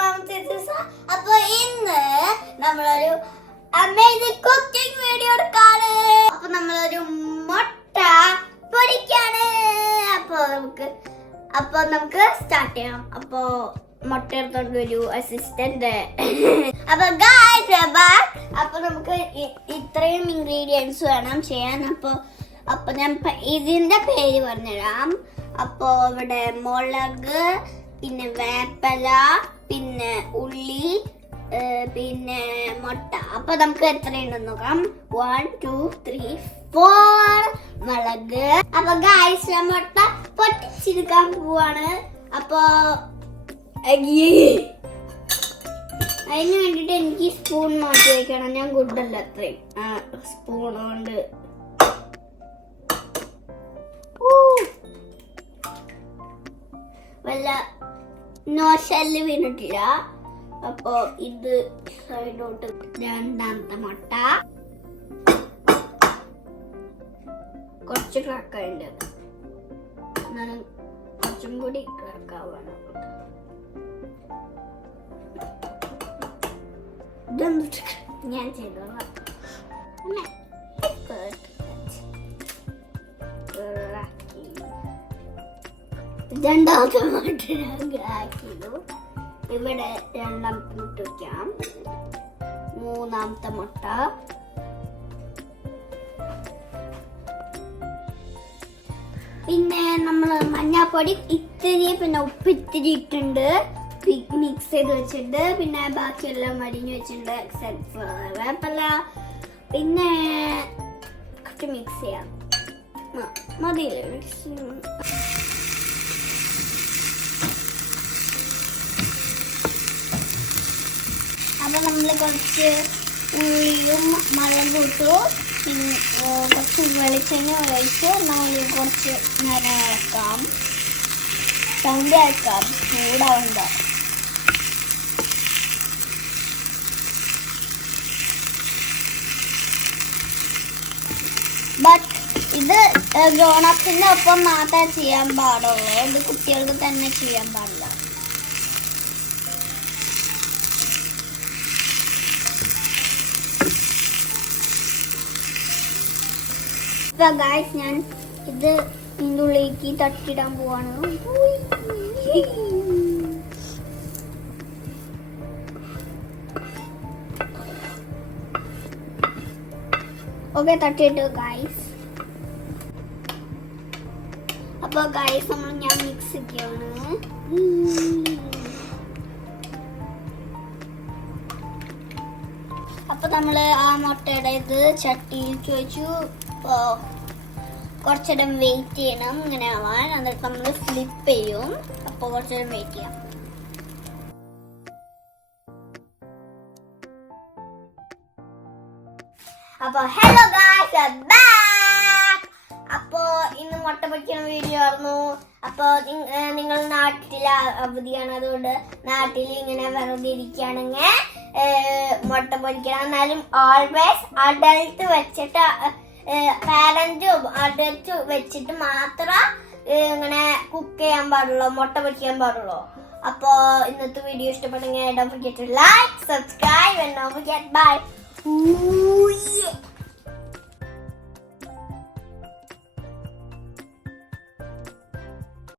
മൂന്നാമത്തെ ദിവസം. അപ്പൊ ഇന്ന് നമ്മളൊരു അമേസിംഗ് കുക്കിംഗ് വീഡിയോ എടുക്കാണ്. അപ്പൊ നമ്മളൊരു മുട്ട പൊരിക്കാണ്. അപ്പൊ നമുക്ക് സ്റ്റാർട്ട് ചെയ്യാം. അപ്പൊ മുട്ട എടുത്തോണ്ട് ഒരു അസിസ്റ്റന്റ്. അപ്പൊ അപ്പൊ നമുക്ക് ഇത്രയും ഇൻഗ്രീഡിയൻസ് വേണം ചെയ്യാൻ. അപ്പൊ ഞാൻ ഇതിന്റെ പേര് പറഞ്ഞുതരാം. അപ്പൊ ഇവിടെ മുളക്, പിന്നെ വേപ്പല, പിന്നെ ഉള്ളി, പിന്നെ മുട്ട. അപ്പൊ നമുക്ക് എത്രയുണ്ടെന്ന് നോക്കാം. 1 2 3 4 മുളക്. അപ്പൊ ഗായ്സ് മുട്ട പൊട്ടിച്ചെടുക്കാൻ പോവാണ്. അപ്പൊ അതിന് വേണ്ടിട്ട് എനിക്ക് സ്പൂൺ മാറ്റി വെക്കണം. ഞാൻ ഗുഡല്ല അത്രയും സ്പൂൺ കൊണ്ട്. വല്ല നോഷല് വീണിട്ടില്ല. അപ്പൊ ഇത് സൈഡോട്ട്. രണ്ടാമത്തെ മുട്ട കുറച്ച് ക്രാക്കുണ്ട്. കുറച്ചും കൂടി ക്രാക്കാവണം. ഞാൻ ചെയ്തോളാം. രണ്ടാമത്തെ മുട്ട ആക്കിയതു. ഇവിടെ രണ്ടാമത്തെ മുട്ട വയ്ക്കാം. മൂന്നാമത്തെ മുട്ട. പിന്നെ നമ്മൾ മഞ്ഞപ്പൊടി ഇത്തിരി, പിന്നെ ഉപ്പ് ഇത്തിരി ഇട്ടുണ്ട്, മിക്സ് ചെയ്ത് വെച്ചിട്ടുണ്ട്. പിന്നെ ബാക്കിയെല്ലാം അരിഞ്ഞു വെച്ചിട്ടുണ്ട്. വേപ്പല്ല. പിന്നെ കുറച്ച് മിക്സ് ചെയ്യാം. മതിയില്ലേ? അപ്പൊ നമ്മള് കുറച്ച് ഉള്ളിയും മുളകും ഇട്ടു. പിന്നെ കുറച്ച് വെളിച്ചെണ്ണ ഒഴിച്ച് നമ്മൾ കുറച്ച് നേരം ഇളക്കാം. സന്ധ്യയാക്കാം, ചൂടാവണ്ട. ബട്ട് ഇത് ഗ്രോണപ്സിന്റെ ഒപ്പം മാത്രമേ ചെയ്യാൻ പാടുള്ളൂ. ഇത് കുട്ടികൾക്ക് തന്നെ ചെയ്യാൻ പാടില്ല. ഗായ്സ് ഞാൻ ഇത് ഇതിൻ്റെ ഉള്ളിലേക്ക് തട്ടിയിടാൻ പോവാണ്. ഓക്കെ, തട്ടിയിട്ട് ഗായ്സ്. അപ്പൊ ഗായ്സ് ഞാൻ മിക്സ് ചെയ്യാണ്. അപ്പൊ നമ്മള് ആ മുട്ടയുടെ ഇത് ചട്ടിയിലേക്ക് വെച്ചു. കുറച്ചിടം വെയിറ്റ് ചെയ്യണം ഇങ്ങനെ ആവാൻ. എന്നിട്ട് നമ്മൾ ഫ്ലിപ്പ് ചെയ്യും. അപ്പോൾ കുറച്ചിടം വെയിറ്റ് ചെയ്യാം. അപ്പോൾ ഹലോ ഗായ്സ്, അപ്പോൾ ഇന്ന് മുട്ട പൊരിക്കുന്ന വീഡിയോ ആയിരുന്നു. അപ്പോൾ നിങ്ങൾ നാട്ടിൽ അവധിയാണ്, അതുകൊണ്ട് നാട്ടിൽ ഇങ്ങനെ വെറുതെ ഇരിക്കുകയാണെങ്കിൽ മുട്ട പൊരിക്കണം. എന്നാലും ഓൾവേസ് അഡൽട്ട് വെച്ചിട്ട്, പാരന്റും അഡൽറ്റ് വെച്ചിട്ട് മാത്രം ഇങ്ങനെ കുക്ക് ചെയ്യാൻ പാടുള്ളൂ, മുട്ട പൊരിക്കാൻ പാടുള്ളൂ. അപ്പോൾ ഇന്നത്തെ വീഡിയോ ഇഷ്ടപ്പെട്ടെങ്കിൽ don't forget to like, subscribe and don't forget bye.